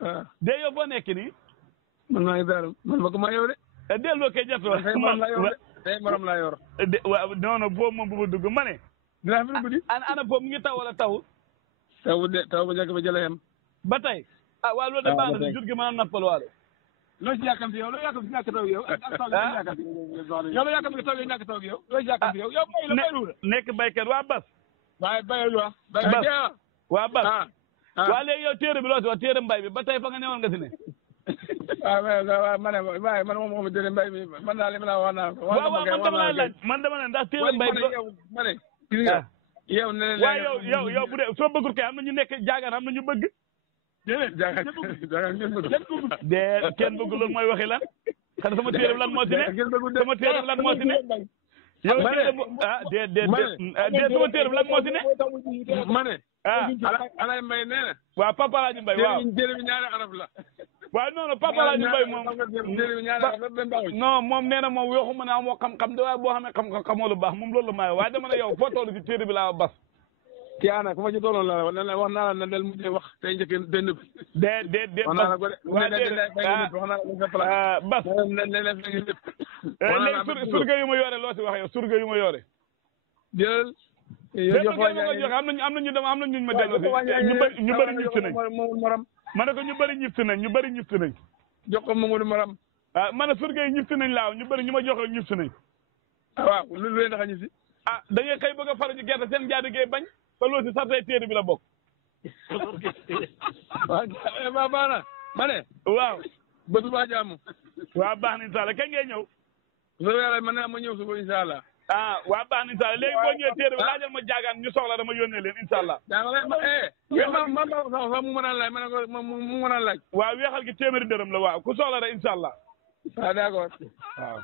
waaw dee yow foo nekk nii. man maa ngi Saalum man ma ko maa yow de. delloo kay jot man tey morom laa yor de tey morom laa yor. waaw non non boobu moom bu ma dugg ma ne. dinaa fi dugg di. ana foofu mu ngi taw wala taw. taw bu njëkk ba jëlee yem. ba tey. ah waaw loolu de baax na si jur gi mën a nappal waale. loo ci yàkkamti yow loo yàkkamti ñàkk taw yow ak taw yow yàkkamti yow loo yàkkamti taw yow ñàkk taw yow loo ci yàkkamti yow bay la baylu la nekk baykat waa Bas. waaye bayal wa Bas waa Bas. waa léegi yow téere bi loo si wax téere mbay bi ba tey fa nga newoon nga si ne. waaw ma ne waaye man moom téere mbay mi man naa li ma la wax naa ko. waaw waaw man dama lay laaj man dama ne ndax téere mbay bi. ma ne gis nga yow ne waaw yow bu dee soo bëggul kay am na ñu nekk jaagaan am na ñu bëgg. déedéet jaagaan kenn bëgg. de kenn bëgg loolu mooy waxi lan. xanaa sama téere bi lan moo si ne. sama téere bi lan moo si ne. yow téere bu sama téere bi lan moo si ne. ma ne. Alay Mbaye nee na. waaw Papa Alaaji Mbaye waaw. téere bi ñaari araf la. waaw non non Papa Alaaji Mbaye moom. téere bi ñaari araf la benn baaxul. non moom nee na moom waxuma ne amoo xam-xam de waaye boo xamee xam-xam xamoo lu baax moom loolu la maay waaye dama ne yow foo toll si téere bi laa Bas. kii ana ku ma ci tolloon la wax naa la ne del mujjee wax tey njëkk benn bi. de wax naa la ko de Bas. léegi surga yu ma yore loo si wax yow surga yu ma yore. jël. am na ñu ma delloo si ñu bëri ñib si nañ. ma ne ko ñu bëri ñib si nañ ñu bëri ñib si nañ. jox ko Mamadou Maram. ma ne surga yi ñib si nañ laaw ñu bëri ñu ma jox rek ñib si nañ. waaw lu leen tax a ñib si. da ngay xëy bëgg a faru ci gerte seen jaadu gay bañ. te loolu si sartay téere bi la bokk. waaw baax na ma ne. waaw. ba subaa jàmm. waaw baax na incha allah kañ ngay ñëw. soo yàlla man naa ma ñëw suba incha allah. waaw baax na incha allah léegi boo ñëwee téere bi laajal ma jaagaan ñu soxla dama yónnee leen incha allah. mu mën a laaj ma ne ko mu mën a laaj. waaw weexal gi téeméeri dërëm la waaw ku soxla rek incha allah. waaw d'accord. waaw.